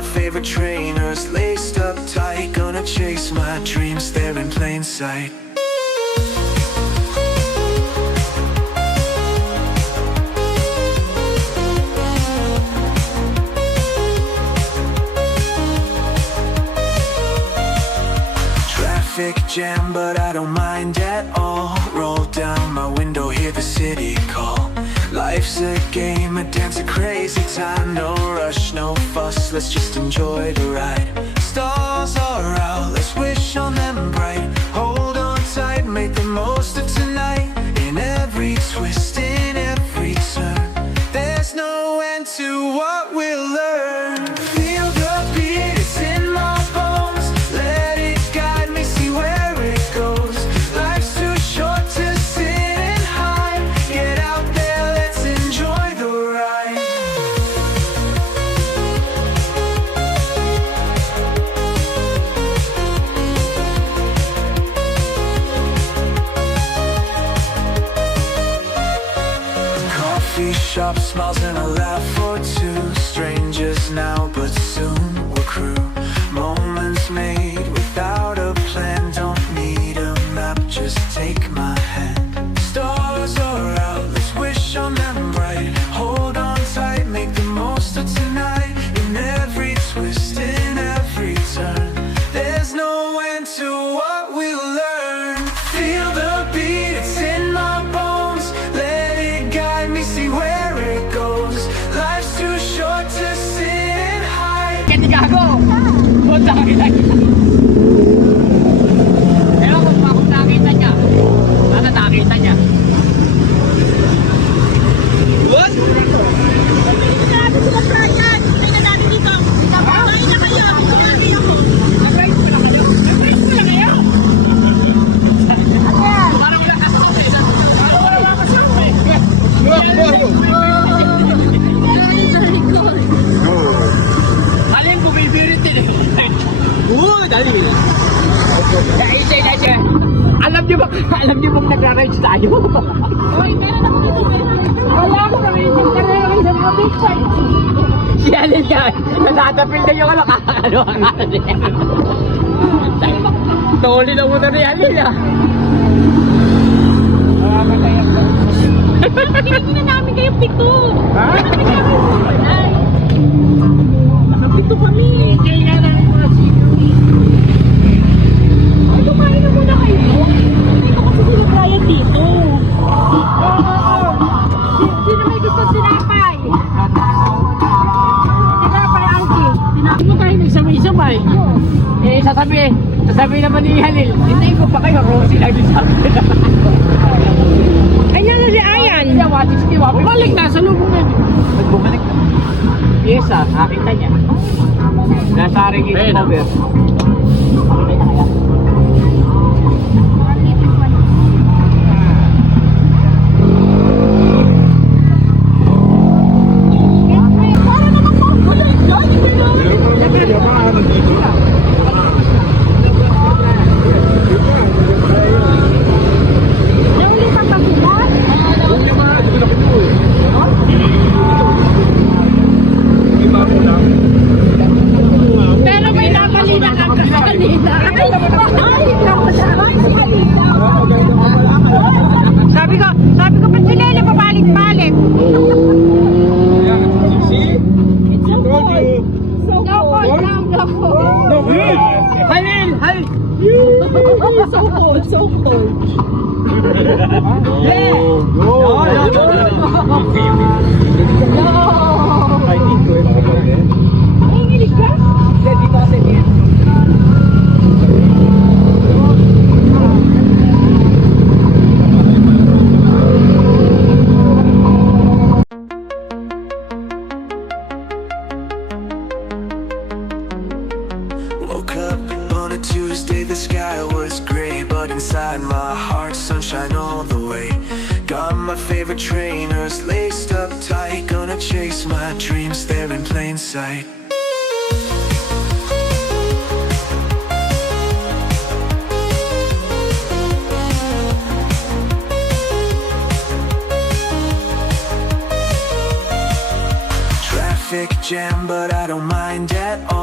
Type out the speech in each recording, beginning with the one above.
my favorite trainers laced up tight, gonna chase my dreams there in plain sight. Traffic jam, but I don't mind at all. Roll down my window, hear the city call. Life's a game, a dance, a crazy time. No rush, no fuss, let's just enjoy the ride. Stars are out, let's wish on them bright. Hold on tight, make the most of tonight. In every twist, in every turn, there's no end to what we'll learn. Feel the beat, it's in my bones. Let it guide me, see where it goes. Life's too short to sit and hide. Get out there, let's enjoy the ride. Coffee shop, smiles and a laugh or two. Strangers now, but soon we'll crew. Moments made without a plan. Don't need a map, just take my hand. Stars are out, let's wish on them bright. Hold on tight, make the most of tonight. In every twist, in every turn, there's no end to what we'll learn. Feel the beat, it's in my bones. Let it guide me, see where it goes. Life's too short to sit and hide. Kaya gago! Punta ka kita. Ewan ko kung nakita niya. Sana nakita niya. What? Grabe sila Brian! Tingnan na natin dito! Nakabahay na kayo! Tumagi ako! Nag-ride mo na kayo? Nag-ride mo na kayo? Parang wala kasama eh. Parang wala kasama eh. Alin bumibirit din eh. Oo, dali. Kasi, alam niyo bang nagra-ride tayo? Uy, meron ako dito! Wala ko kami yung karera sa probinsya! Si Alin ka, natatapil na yung ano ang kasi. Tuli na muna ni Alin ah. Tinignan namin kayo pito! Ha? Ay! Nakapito kami. Hindi nga na mga security. Ay, kumain na muna kayo! Hindi ko kasi sila Brian dito! Sino may gusto sinapay? Sinapay, Algie! Hindi mo tayo nagsabay-sabay. Eh, sasabihin naman ni Halil, hindi ko pa kayo, Rosie lang din sabi nila. Ayan na si Ayan! Bumalik na, sa lubong na. Bumalik na. Yes ah, nakita niya. Nasa ring yung cover. Pero may napalina ka kanina. Sabi ko, ba't si Lele papalit-palit? It's so cold. So cold. Halil! So cold, so cold. Nanginginig ka? Hindi ba kasi niya? Woke up on a Tuesday, the sky was gray, but inside my heart, sunshine all the way. Got my favorite trainers laced up tight, gonna chase my dreams there in plain sight. Traffic jam, but I don't mind at all.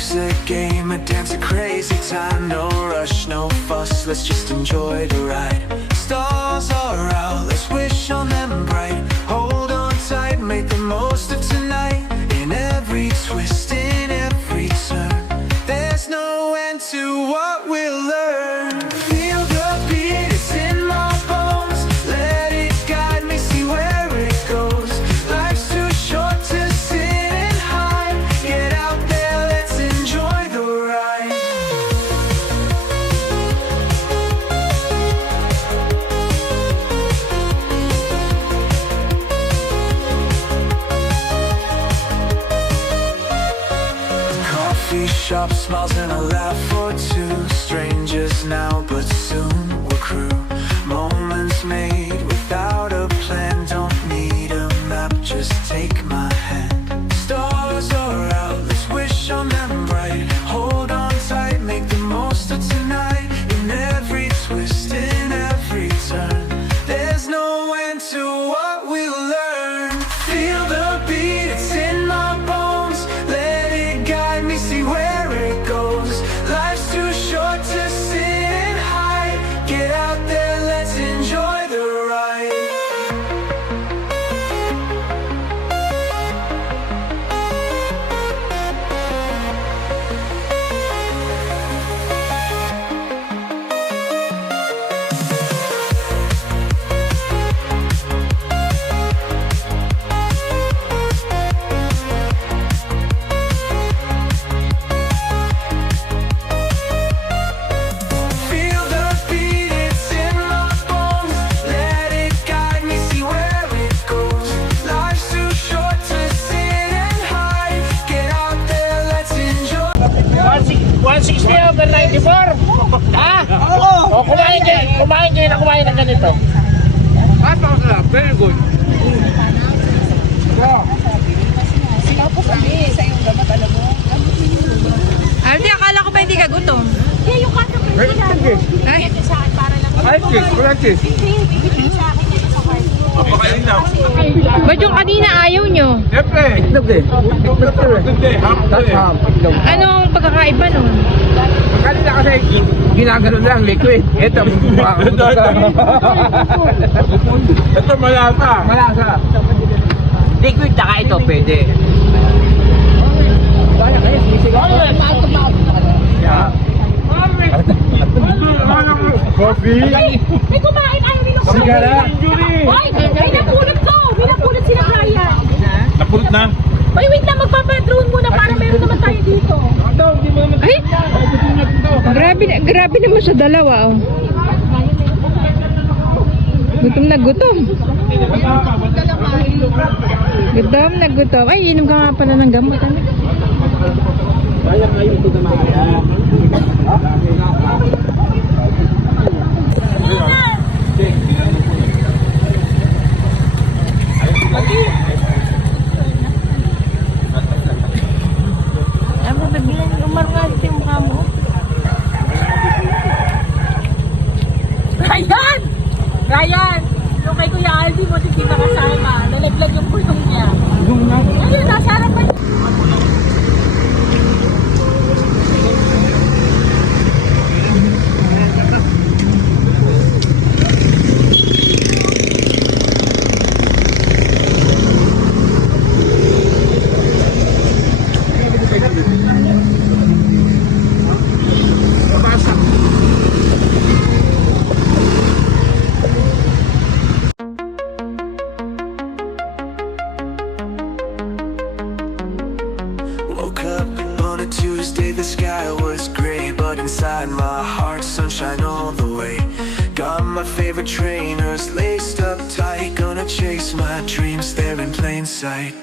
Life's a game, a dance, a crazy time. No rush, no fuss, let's just enjoy the ride. Stars are out, let's wish on them bright. Hold on tight, make the most of tonight. In every twist, in every turn, there's no end to what we'll learn. Feel the beat, it's in my bones. Let it guide me, see where it goes. Life's too short to sit and hide. Get out there, let's enjoy the ride. Coffee shop, smiles and a laugh or two. Strangers now, but soon we're crew. Moments made without a plan. Don't need a map, just take my hand. Stars are out, let's wish on them bright. Hold on tight, make the most of tonight. In every twist, in every turn, there's no end to what we'll learn. Feel the beat, it's in my bones. Let it guide me, see where it goes. Life's too short to sit and hide. Get out there, let's enjoy the ride. Feel the beat, it's in my bones. Let it guide me, see where it goes. Life's too short to sit and hide. Get out there, let's enjoy. 160 over 94? Ha? O kumain kayo ng ganito. Very good. Aldi, akala ko ba hindi ka gutom? Kaya yung kata ko yung ginagawa. Ay. Ito sa akin para lang. Hindi, bibigay sa akin yan sa kwarto. Ba't yung kanina ayaw nyo? Itlog eh. Anong pagkakaiba nun? Kanina kasi ginagano lang, liquid. Ito, ito malasa. Malasa. Liquid, saka ito pwede. Kaya kayo, Coffee. May kumain, ayaw nila kumain. Sigara. Hoy, may napulot ko. May napulot sila Brian. Napulot na. Hoy, wait lang, magpapadrone muna para meron naman tayo dito. Ay! Grabe naman sa dalawa, oh. Gutom na gutom. Gutom na gutom. Ay, inom ka nga pala ng gamot, ano? Sayang ngayon ito na makaya. Ay, mabibilan yung umarungan yung mukha mo. Ryan! Ryan! Yung kay Kuya Aldi mo, hindi makasama. Nalaglag yung pulong niya. Ayun, nasa harapan. Woke up on a Tuesday, the sky was gray, but inside my heart, sunshine all the way. Got my favorite trainers laced up tight, gonna chase my dreams there in plain sight.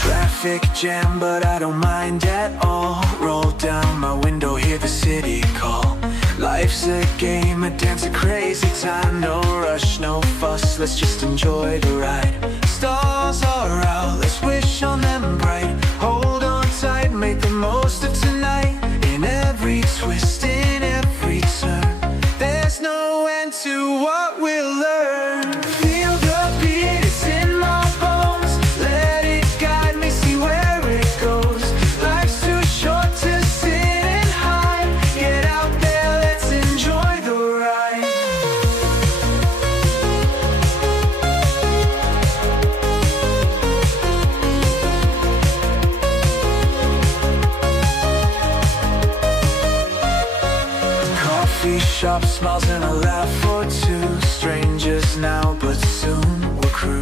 Traffic jam, but I don't mind at all. Roll down my window, hear the city call. Life's a game, a dance, a crazy time. No rush, no fuss, let's just enjoy the ride. Stars are out, let's wish on them bright. Hold on tight, make the most of tonight. In every twist, in coffee shop, smiles and a laugh or two. Strangers now, but soon we'll crew.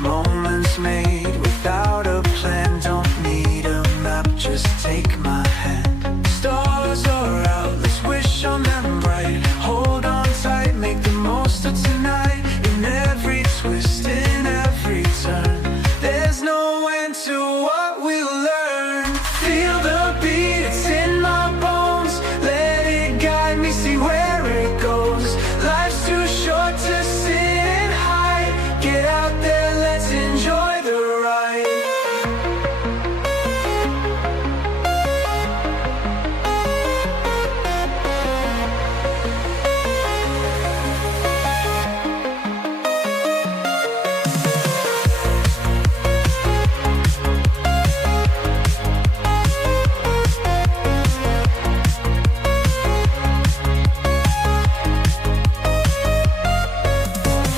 Moments made without a plan. Don't need a map, just take my hand. Stars are out, let's wish on them bright. Hold on tight, make the most of tonight. In every twist, in every turn, there's no end to what we'll learn. Feel the beat, it's in my bones. Let it guide me, see where it goes. Life's too short to sit and hide. Get out there, let's enjoy the ride.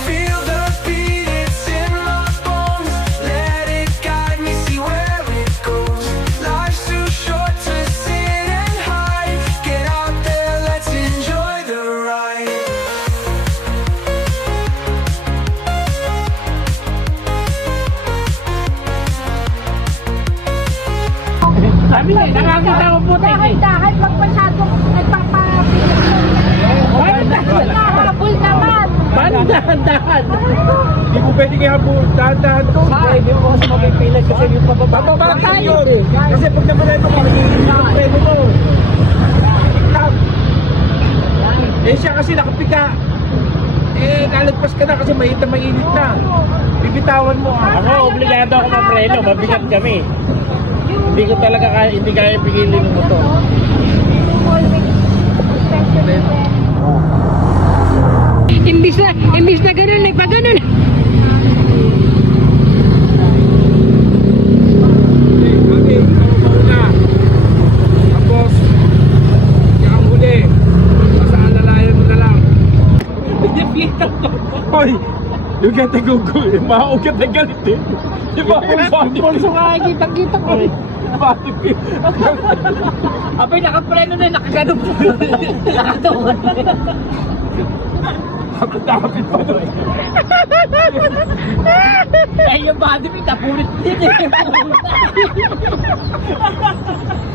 Feel the beat, it's in my bones. Let it guide me, see where it goes. Life's too short to sit and hide. Get out there, let's enjoy the ride. Sabi niya, nakakita ko puti. Dahan-dahan, wag masyadong nagpapapigil. Nakahabol naman. Paano dahan-dahan? Hindi mo pwede kaya po dahan-dahan to. Hindi mo kasi mapipilit kasi yung pababa. Bababa yun. Kasi pag naman ito, magiging pwede mo. Eh siya kasi nakapika. Eh nalagpas ka na kasi mainit na mainit na. Bibitawan mo ah. Ako, obligado ako mapreno. Mabigat kami. Hindi ko talaga kaya, hindi kaya pigilin mo to. Imbis na ganun, nagpa-ganun. Okay, ikaw mauna. Tapos, ikaw huli. Basta alalayan mo na lang. Hoy! Yung kata gugu, mahawag ka na galit eh. Di ba? Pulso nga, kitang-kita ko eh. Bakit? Abay, nakapreno na, nakagano po. Nakatungan. Kapit-kapit pa doon. Eh, yung body mo, tapulit din eh.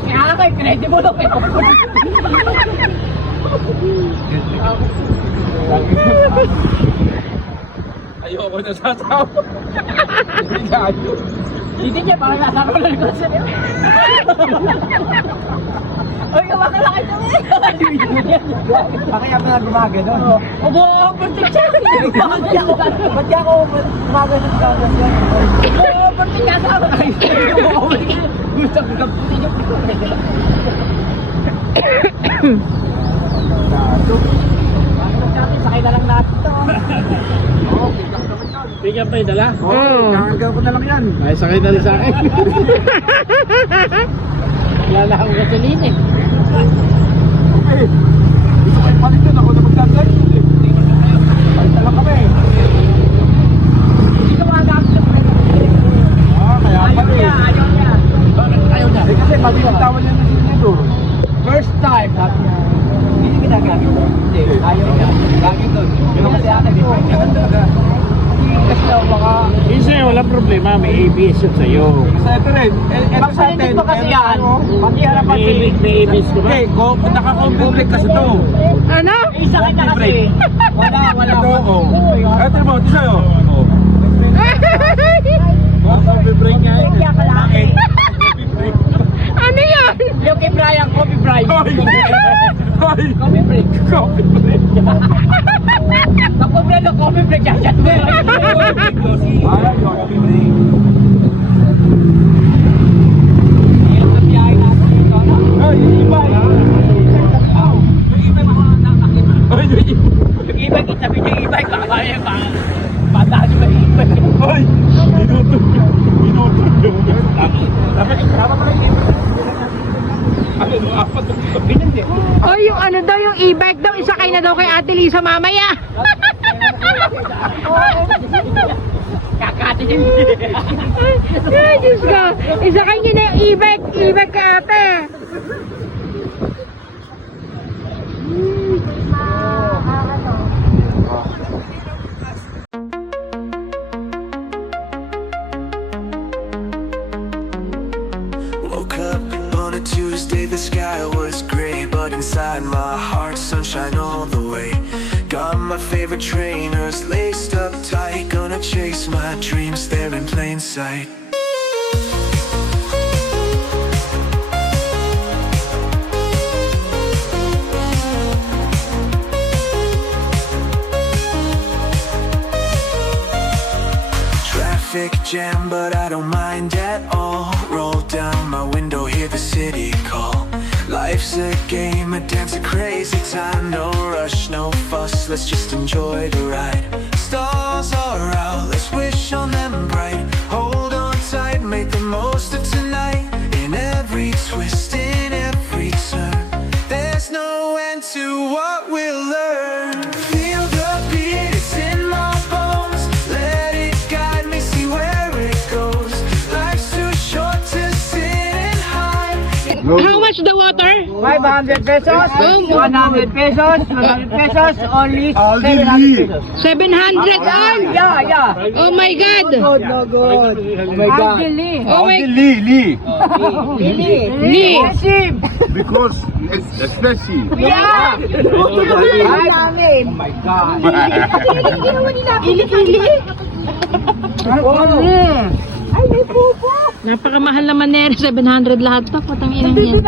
Kaya ka, credit mo lang eh. Ayoko na sasawa. Hindi gayo. Hindi niya, baka nasa ko lang ko sa'yo. Ay, kamakala ka dyan eh. Kaya pa na gumagano. Umu-overtake siya. Ba't kaya ako gumagano sa gagawin? Umu-overtake ka sa akin. Gusto ko kaputin yung sakay na lang natin ito. Bigyan pa yung dala? Oo. Kakagaw ko na lang yan. Ay, sakay na rin sa akin. Wala na akong gasolin eh. Okay. Gusto ko yung palit yun. Ako na magdadrive yun eh. Palit na lang kami. Hindi ka makagamit yung Kaya pala eh. Ayaw niya. Bakit ayaw niya? Eh kasi mabibigtawan niya na din ito. First time, sabi niya. Hindi ginagamit doon. Hindi, ayaw niya. Lagi doon. Yung kasi ate, di ba? Kasi daw baka... Minsan walang problema, may ABS yun sa'yo. Sa ito rin. Ito sa atin. Pag pa kasi yan, pati harapan may ABS ko ba? Okay, naka-combi brake kasi ito. Ano? Isa kita kasi. Wala. Ito, oh. Ito mo, ito sa'yo. Oh. Combi brake niya. Kaya ka lang eh. Combi brake. Ano yan? Yung kay Brian, Kobe Brian. Hoy! Hoy! Kobe break. Combi brake. Ako na Kobe break. Yan mo. Ay, combi brake. Ayan ang biyahe natin dito. Ay, yung iba. Yung iba ako nakakita. Ay, yung iba. Yung iba, kitabi yung iba. Kakaya pa. Pataan yung iba. Ay, minutog yung dapat pala yung iba. Ano, apat ang pinag eh. Oh, yung ano daw, yung e-bike daw, isakay na daw kay Ate Lisa mamaya. Kakati yun. Ay, Diyos ko. Isakay niyo na yung e-bike kay Ate. was gray, but inside my heart, sunshine all the way. Got my favorite trainers laced up tight, gonna chase my dreams there in plain sight. Traffic jam, but I don't mind at all. Roll down my window, hear the city call. Life's a game, a dance, a crazy time. No rush, no fuss, let's just enjoy the ride. Stars are out, let's wish on them bright. Hold on tight, make the most of tonight. In every twist, in every turn, there's no end to what we'll learn. Feel the beat, it's in my bones. Let it guide me, see where it goes. Life's too short to sit and hide. How much the water? 500 pesos, 100 pesos, 100 pesos, only 700 pesos. 700 all? Yeah. Oh my God! No good. Oh my God. Oh my... Lee. Lee! Because it's expensive. Yeah! Oh my God. Napakamahal naman nere, 700 lahat to. Putang ina niya.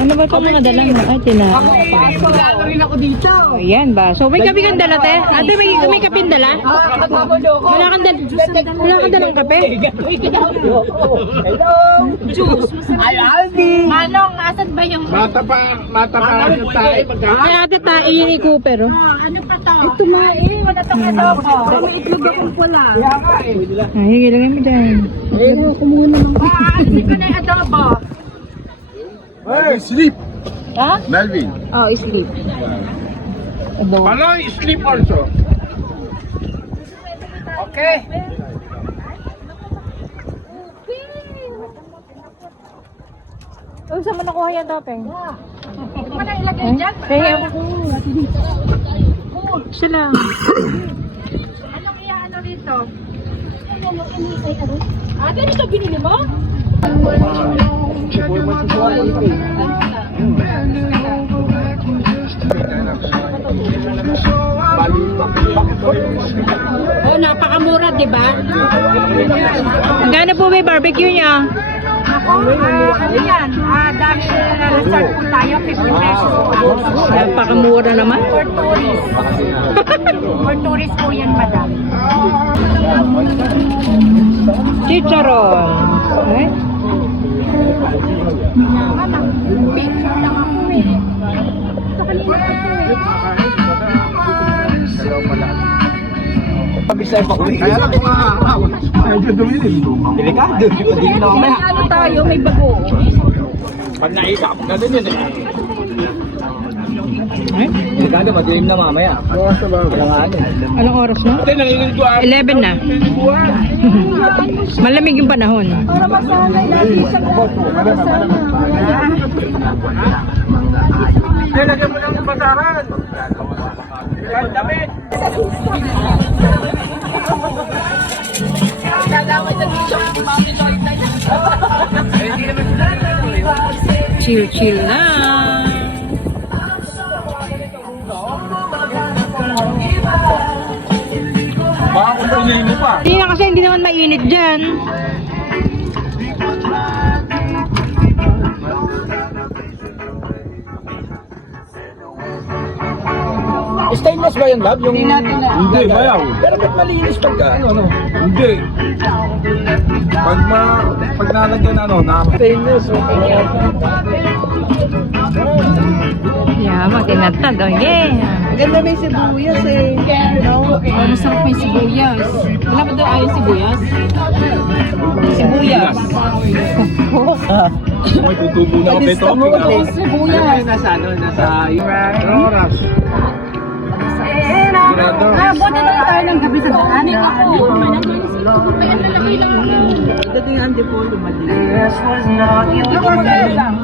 Ano ba itong mga dala mo? Ay, Magagawin ako dito. Ayan ba? So may kape kang dala, te? Ate, may kape dala? Wala kang dalang kape? Hello! Ay, Aldi! Manong, nasan ba yung... Mata pa tayo pagka. Ay, ate, iyan i-cooper, oh. Ano pa to? Ito main. Wala tong adobo. May itlog yung pula. Kaya nga eh. Ay, ilagay mo dyan. Hindi ko na yung adobo. Hey, sleep. Ha? Melvin. Oh, sleep. Paloy, sleep also. Okay. Oh, saan mo nakuha yan, Topeng? Ito mo na ilagay dyan. Kaya ako. Sila. Anong iaano rito? Ah, ganito binili mo? Oh, napakamura, di ba? Magkano po may barbecue niya? Ako, ano yan? Dahil resort po tayo, 50 pesos po. Napakamura naman. For tourists. For tourists po yan, madam. Chicharon. Okay. Pizza lang ako eh. Ito kanina pa po eh. Pabisay pa uwi. Kaya lang kumakaw. Medyo dumili. Delikado. Hindi na May ano tayo, may bago. Pag naisa, ganun yun eh. Ay, Delikado, madilim na mamaya. Oras na ba? Wala nga ano. anong oras na? Ate, nanginginig ko 11 na. Malamig yung panahon. Para masanay lagi sa Lagyan mo ng basaran. Yan, damit. Gagawin na dito yung Mami Lloyd na yan. Chill lang. Baka kung punin mo pa. Hindi na kasi hindi naman mainit dyan. Stainless ba yung lab? Yung... Hindi, bayaw. Pero ba't malinis pagka ano? Hindi. Pag nalagyan Stainless. Yeah, matinatad. Oh, yeah. Ganda may sibuyas eh. Oh, masarap may sibuyas. Wala ba doon ayaw sibuyas? Sibuyas. May tutubo na ako dito. Sibuyas. Nasa ano? Nasa... Oras. Ah, buti na tayo ng gabi sa daan. May ang lalaki lang. Ito yung antipolo mali. Ako lang.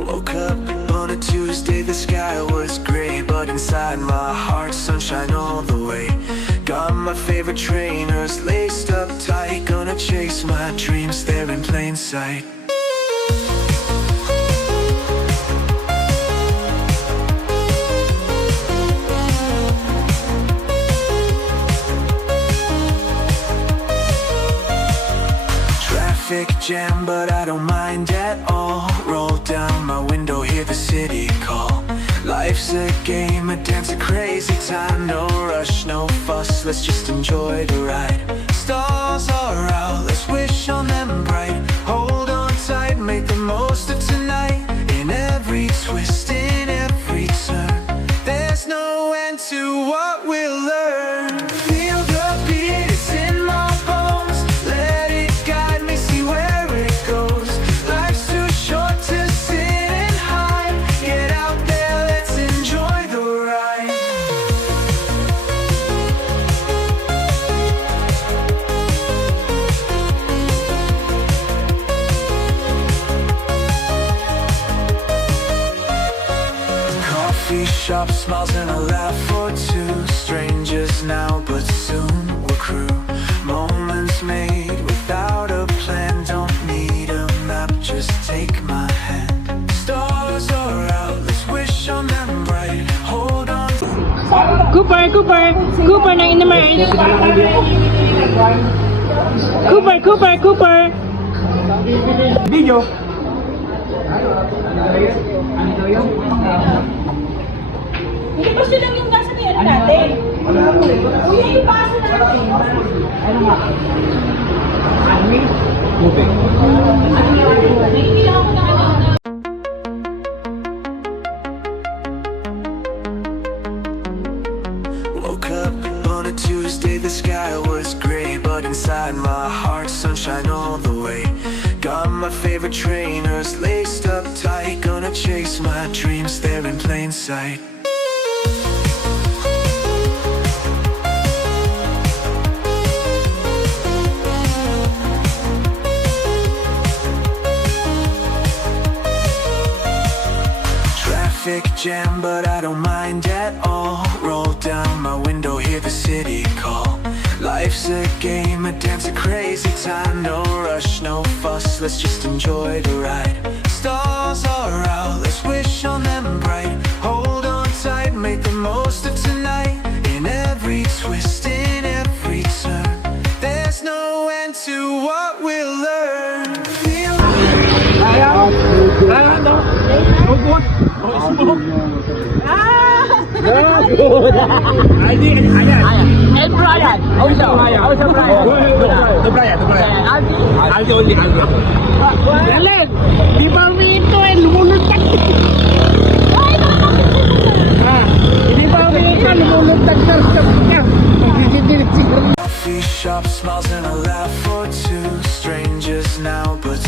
Woke up on a Tuesday, the sky was gray, but inside my heart, sunshine all the way. Got my favorite trainers laced up tight, gonna chase my dreams there in plain sight. Traffic jam, but I don't mind at all. Roll down my window, hear the city call. Life's a game, a dance, a crazy time. No rush, no fuss, let's just enjoy the ride. Stars are out, let's wish on them bright. Hold on tight, make the most of tonight. In every twist, in every turn, there's no end to what we'll learn. Feel the beat, it's in my bones. Let it guide me, see where it goes. Life's too short to sit and hide. Get out there, let's enjoy the ride. Coffee shop, smiles and a laugh or two. Strangers now, but soon we're crew. Moments made without a plan. Don't need a map, just take my hand. Stars are out, let's wish on them bright. Hold on. Cooper ng Inamar. Cooper. Video. Hindi ba sila yung nasa may ano natin? Kuya, yung paso natin. Moving. Nakikita ko na ano. Woke up on a Tuesday, the sky was gray, but inside my heart, sunshine all the way. Got my favorite trainers laced up tight, gonna chase my dreams there in plain sight. Traffic jam, but I don't mind at all. Roll down my window, hear the city call. Life's a game, a dance, a crazy time. No rush, no fuss, let's just enjoy the ride. Stars are out, let's wish on them bright. Hold on tight, make the most of tonight. In every twist, in every turn, there's no end to what we'll learn. Feel No? Hugot. And Brian. Also Brian. The Brian. Aldi only. Galing! Di ba ito eh, lumulutag. Di ba ito, lumulutag sa niya. Coffee shop, smiles and a laugh or two. Strangers now, but